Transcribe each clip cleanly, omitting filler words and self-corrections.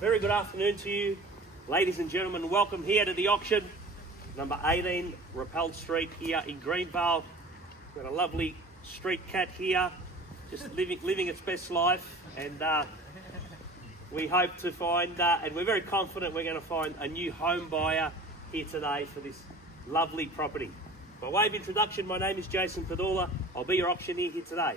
very good afternoon to you, ladies and gentlemen. Welcome here to the auction, number 18 Rappel Street here in Greenvale. We've got a lovely street cat here, just living its best life, and we hope to find, and we're very confident we're going to find a new home buyer here today for this lovely property. By way of introduction, my name is Jason Padula. I'll be your auctioneer here today.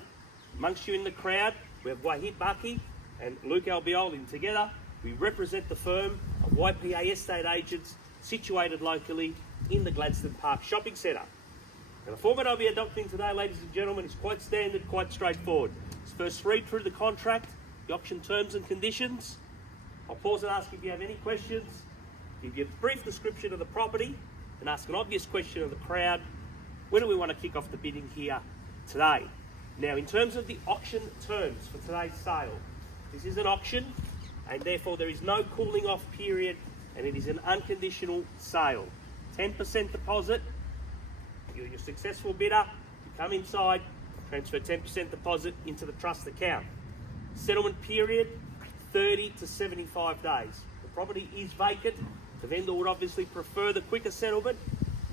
Amongst you in the crowd, we have Wahid Baki and Luke Albiol. In together, we represent the firm of YPA Estate Agents situated locally in the Gladstone Park Shopping Centre. Now, the format I'll be adopting today, ladies and gentlemen, is quite standard, quite straightforward. Let's first read through the contract, the auction terms and conditions. I'll pause and ask if you have any questions, give you a brief description of the property, and ask an obvious question of the crowd. When do we want to kick off the bidding here today? Now, in terms of the auction terms for today's sale, this is an auction, and therefore there is no cooling off period, and it is an unconditional sale. 10% deposit. You're your successful bidder. You come inside, transfer 10% deposit into the trust account. Settlement period, 30 to 75 days. The property is vacant. The vendor would obviously prefer the quicker settlement,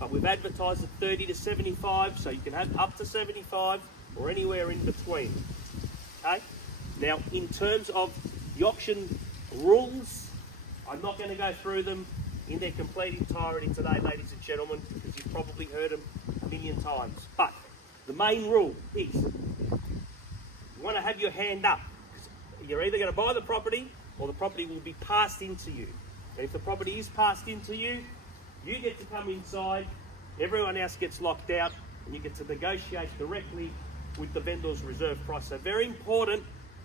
but we've advertised at 30 to 75, so you can have up to 75 or anywhere in between. Okay? Now, in terms of the auction rules, I'm not going to go through them in their complete entirety today, ladies and gentlemen, because you've probably heard them a million times. But the main rule is you want to have your hand up. You're either going to buy the property or the property will be passed into you. And if the property is passed into you, you get to come inside, everyone else gets locked out, and you get to negotiate directly with the vendor's reserve price. So very important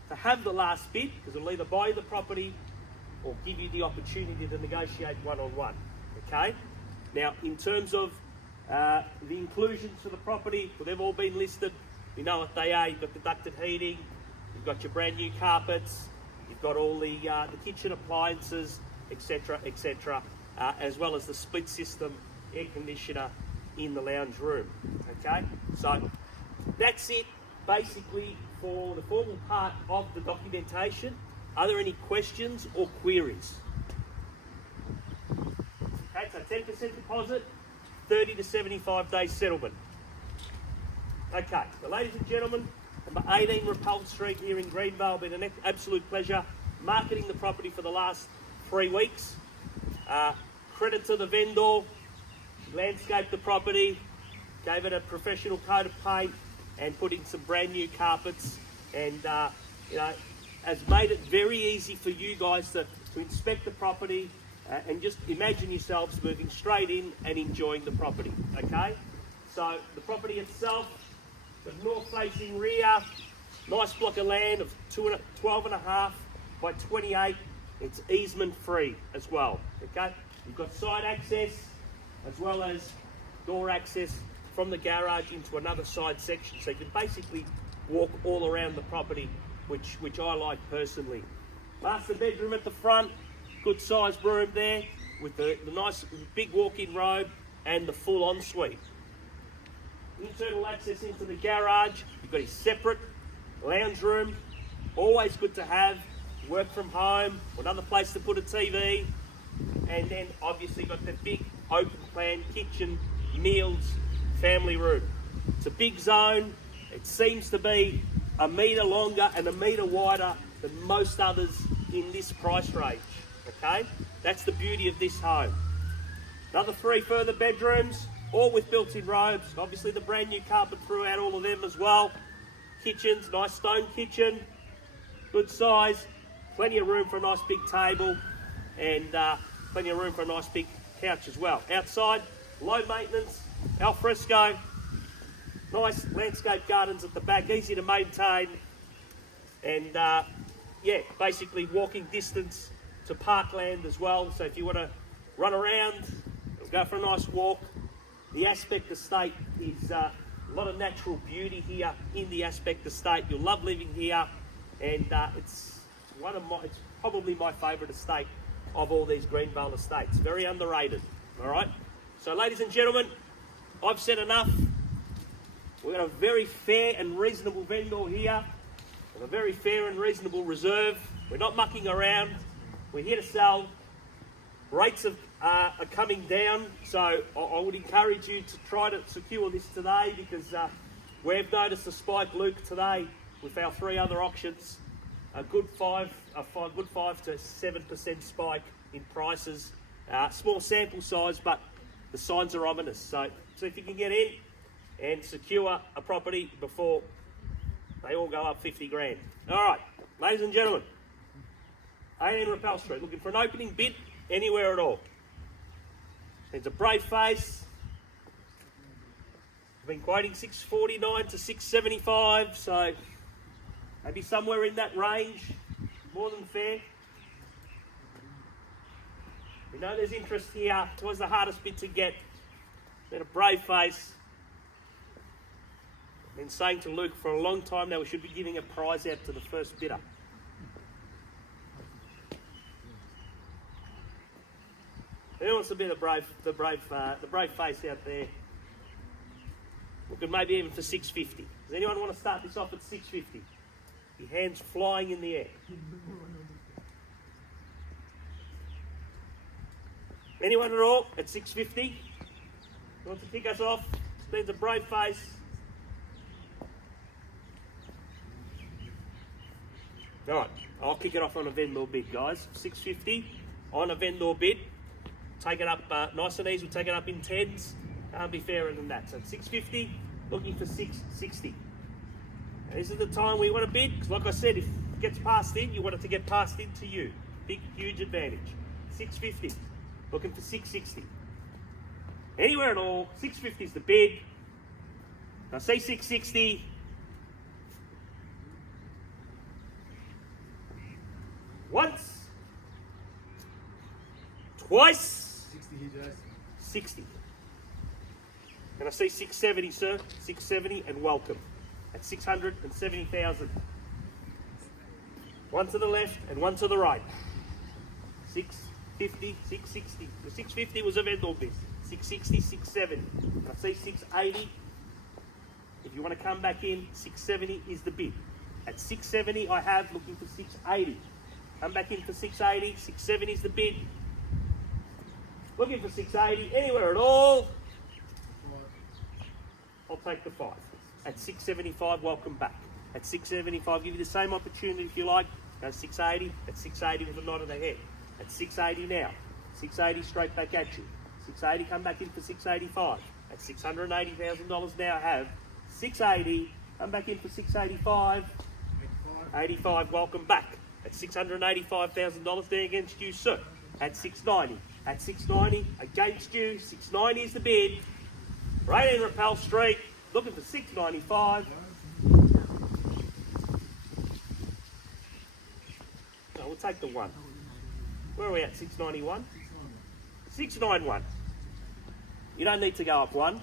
to have the last bid, because it'll either buy the property or give you the opportunity to negotiate one-on-one. Okay? Now, in terms of the inclusions for the property, well, they've all been listed. We know what they are. You've got deducted heating, you've got your brand new carpets, you've got all the kitchen appliances, etc., etc., as well as the split system air conditioner in the lounge room. Okay? So that's it basically for the formal part of the documentation. Are there any questions or queries? Okay, so 10% deposit, 30 to 75 days settlement. Okay, so ladies and gentlemen, number 18 Rappel Street here in Greenvale. Been an absolute pleasure marketing the property for the last 3 weeks. Credit to the vendor, landscaped the property, gave it a professional coat of paint, and put in some brand new carpets, and has made it very easy for you guys to inspect the property and just imagine yourselves moving straight in and enjoying the property. Okay, so the property itself, the north facing rear, nice block of land of 12.5 by 28. It's easement free as well. Okay, you've got side access as well as door access from the garage into another side section, so you can basically walk all around the property, which I like personally. Master bedroom at the front, good sized room there with the nice big walk-in robe and the full ensuite. Internal access into the garage. You've got a separate lounge room, always good to have. Work from home, another place to put a TV, and then obviously got the big open plan kitchen, meals, family room. It's a big zone. It seems to be a metre longer and a metre wider than most others in this price range. Okay, that's the beauty of this home. Another 3 further bedrooms, all with built-in robes. Obviously the brand new carpet throughout all of them as well. Kitchens, nice stone kitchen, good size, plenty of room for a nice big table, and plenty of room for a nice big couch as well. Outside, low maintenance, al fresco, nice landscape gardens at the back, easy to maintain, and yeah, basically walking distance to parkland as well. So if you want to run around or go for a nice walk, the Aspect Estate is a lot of natural beauty here in the Aspect Estate. You'll love living here, and it's probably my favourite estate of all these Greenvale estates. Very underrated. All right. So, ladies and gentlemen, I've said enough. We've got a very fair and reasonable vendor here, and a very fair and reasonable reserve. We're not mucking around. We're here to sell. Rates are coming down, so I would encourage you to try to secure this today, because we've noticed a spike, Luke, today with our 3 other auctions. A good 5 to 7% spike in prices. Small sample size, but the signs are ominous. So if you can get in and secure a property before they all go up 50 grand. All right, ladies and gentlemen, 18 Rappel Street, looking for an opening bid anywhere at all. It's a brave face. I've been quoting 649 to 675, so maybe somewhere in that range, more than fair. We know there's interest here. It was the hardest bid to get. Then a brave face. I've been saying to Luke for a long time now we should be giving a prize out to the first bidder. Who wants to be the brave face out there? Looking maybe even for 650. Does anyone want to start this off at 650? Your hands flying in the air. Anyone at all at 650? Wants to kick us off? Needs a brave face. All right, I'll kick it off on a vendor bid, guys. 650 on a vendor bid. Take it up nice and easy. We'll take it up in 10s. Can't be fairer than that. So 650, looking for 660. Now, this is the time we want to bid, because like I said, if it gets passed in, you want it to get passed in to you. Big, huge advantage. 650, looking for 660. Anywhere at all, 650 is the bid. Now say 660. Once. Twice. 60. Can I see 670, sir? 670 and welcome. At 670,000. One to the left and one to the right. 650, 660. The 650 was a vendor bid. 660, 670. Can I see 680? If you want to come back in, 670 is the bid. At 670, I have looking for 680. Come back in for 680. 670 is the bid. Looking for 680, anywhere at all. I'll take the 5. At 675, welcome back. At 675, give you the same opportunity if you like. Go 680, at 680 with a nod of the head. At 680 now. 680 straight back at you. 680, come back in for 685. At $680,000 now, have 680, come back in for 685. 85, welcome back. At $685,000 there against you, sir. At 690. At 690, against you, 690 is the bid. Right in Rappel Street, looking for 695. No, we'll take the 1. Where are we at, 691? 691. You don't need to go up 1.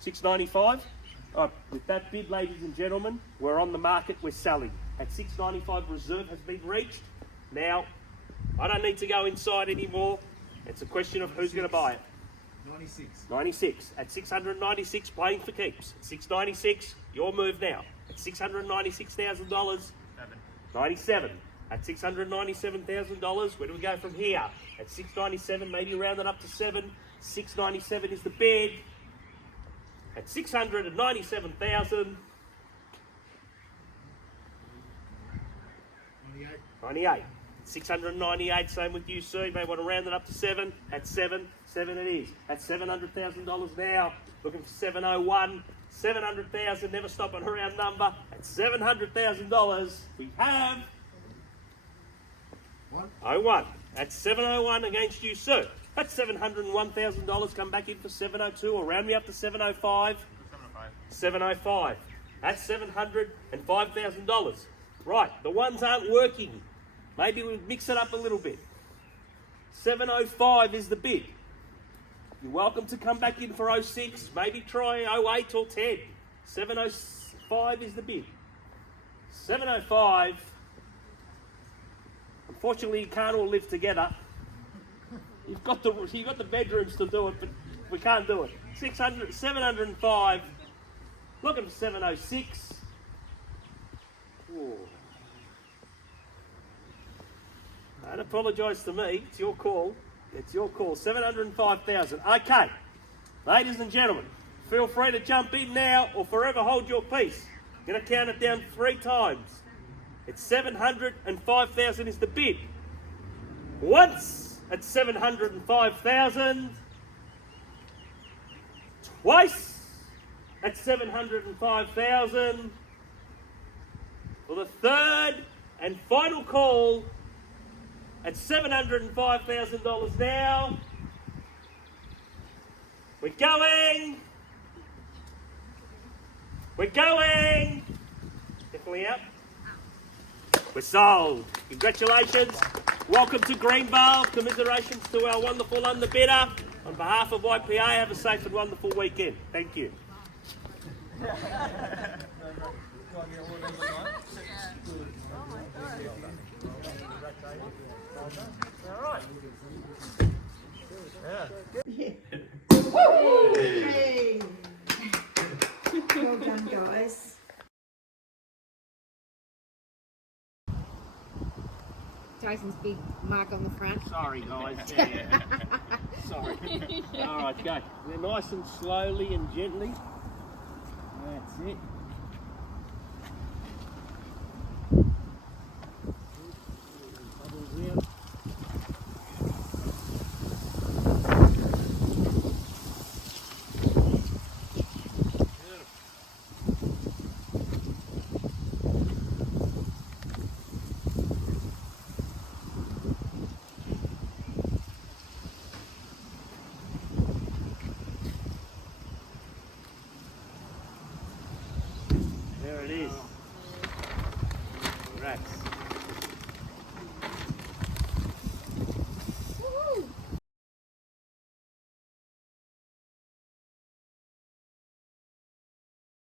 695. All right, with that bid, ladies and gentlemen, we're on the market, we're selling. At 695, reserve has been reached. Now, I don't need to go inside anymore. It's a question of who's going to buy it. 96. 96. At 696, playing for keeps. At 696, your move now. At $696,000, 97. At $697,000, where do we go from here? At 697, maybe round it up to 7. 697 is the bid. At 697,000, 98. 698, same with you, sir. You may want to round it up to 7. At 7 it is. At $700,000 now, looking for 701. 700,000, never stop on a round number. At $700,000, we have 01. At 701 against you, sir. That's $701,000. Come back in for 702, or round me up to 705. 705. That's $705,000. Right, the ones aren't working. Maybe we'll mix it up a little bit. 705 is the bid. You're welcome to come back in for 06. Maybe try 08 or 10. 705 is the bid. 705. Unfortunately, you can't all live together. You've got the bedrooms to do it, but we can't do it. 705. Looking for 706. Ooh. Don't apologise to me. It's your call. It's your call. 705,000. Okay. Ladies and gentlemen, feel free to jump in now or forever hold your peace. I'm going to count it down 3 times. It's 705,000 is the bid. Once at 705,000. Twice at 705,000. For the third and final call at $705,000 now. We're going. We're going. Definitely out. We're sold. Congratulations. Welcome to Greenvale. Commiserations to our wonderful underbidder. On behalf of YPA, have a safe and wonderful weekend. Thank you. All right. Hey. Well done, guys. Jason's big mark on the front. Sorry, guys. Yeah. Sorry. All right, go. They're nice and slowly and gently. That's it. Bubbles out. There it is. Rats.